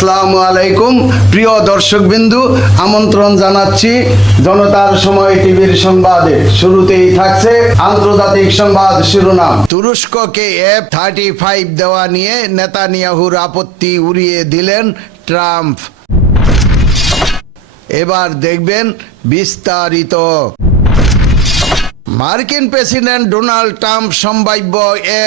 আসসালামু আলাইকুম প্রিয় দর্শকবিন্দু, আমন্ত্রণ জানাচ্ছি জনতার সময় টিভির সংবাদে। শুরুতেই থাকছে আন্তর্জাতিক সংবাদ শিরোনাম। তুরস্ককে F-35 দেওয়া নিয়ে নেতানিয়াহুর আপত্তি উড়িয়ে দিলেন ট্রাম্প। এবার দেখবেন বিস্তারিত। মার্কিন প্রেসিডেন্ট ডোনাল্ড ট্রাম্প সম্ভাব্য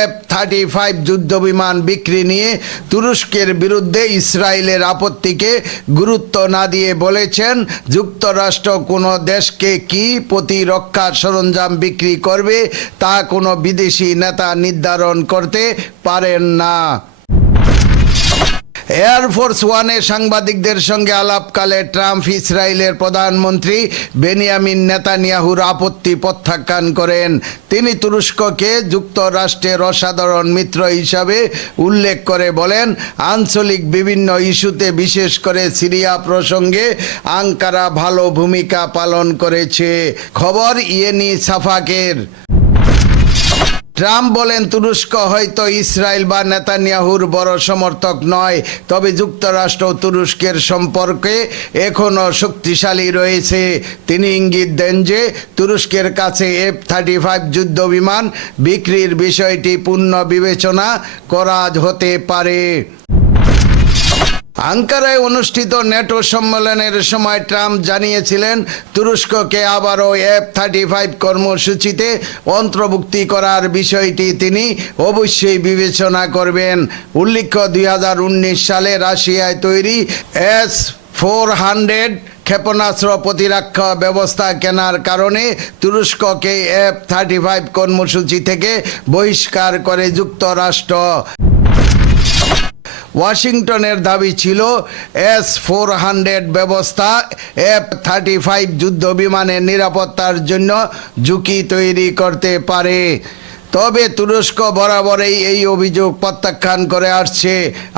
F-35 যুদ্ধবিমান বিক্রি নিয়ে তুরস্কের বিরুদ্ধে ইসরায়েলের আপত্তিকে গুরুত্ব না দিয়ে বলেছেন, যুক্তরাষ্ট্র কোনো দেশকে কি প্রতিরক্ষা সরঞ্জাম বিক্রি করবে তা কোনো বিদেশি নেতা নির্ধারণ করতে পারেন না। এয়ারফোর্স ওয়ানে সাংবাদিকদের সঙ্গে আলাপকালে ট্রাম্প ইসরায়েলের প্রধানমন্ত্রী বেনিয়ামিন নেতানিয়াহুর আপত্তি প্রত্যাখ্যান করেন। তিনি তুরস্ককে যুক্তরাষ্ট্রের অসাধারণ মিত্র হিসাবে উল্লেখ করে বলেন, আঞ্চলিক বিভিন্ন ইস্যুতে বিশেষ করে সিরিয়া প্রসঙ্গে আঙ্কারা ভালো ভূমিকা পালন করেছে। খবর ইয়েনি সাফাকের। ট্রাম্প বলেন, তুরস্ক হয়তো ইসরায়েল বা নেতানিয়াহুর বড় সমর্থক নয়, তবে যুক্তরাষ্ট্র ও তুরস্কের সম্পর্কে এখনও শক্তিশালী রয়েছে। তিনি ইঙ্গিত দেন যে তুরস্কের কাছে F-35 যুদ্ধবিমান বিক্রির বিষয়টি পুনর্বিবেচনা করা হতে পারে। আঙ্কারায় অনুষ্ঠিত ন্যাটো সম্মেলনের সময় ট্রাম্প জানিয়েছিলেন, তুরস্ককে আবারও F-35 কর্মসূচিতে অন্তর্ভুক্তি করার বিষয়টি তিনি অবশ্যই বিবেচনা করবেন। উল্লেখ্য, 2019 সালে রাশিয়ায় তৈরি S-400 ক্ষেপণাস্ত্র প্রতিরক্ষা ব্যবস্থা কেনার কারণে তুরস্ককে F-35 কর্মসূচি থেকে বহিষ্কার করে যুক্তরাষ্ট্র। ওয়াশিংটনের দাবি ছিল S-400 ব্যবস্থা F-35 যুদ্ধবিমানের নিরাপত্তার জন্য ঝুঁকি তৈরি করতে পারে। তবে তুরস্ক বরাবরই এই অভিযোগ প্রত্যাখ্যান করে আসছে।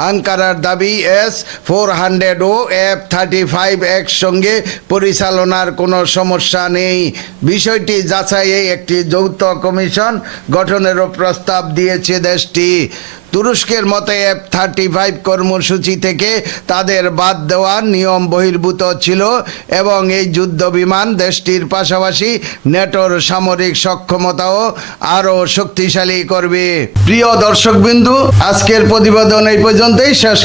আঙ্কারার দাবি, S-400 ও F-35 একসঙ্গে পরিচালনার কোনো সমস্যা নেই। বিষয়টি যাচাইয়ে একটি যৌথ কমিশন গঠনেরও প্রস্তাব দিয়েছে দেশটি। তুরস্কের মতে F-35 কর্মসূচি থেকে তাদের বাদ দেওয়া নিয়ম বহির্ভূত ছিল এবং এই যুদ্ধবিমান দেশটির পাশাপাশি ন্যাটোর সামরিক সক্ষমতাও আরও শক্তিশালী করবে। প্রিয় দর্শকবিন্দু, আজকের প্রতিবেদন এই পর্যন্তই শেষ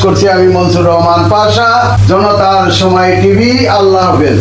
করছি। আমি মনসুর রহমান পাশা, জনতার সময় টিভি। আল্লাহ হাফেজ।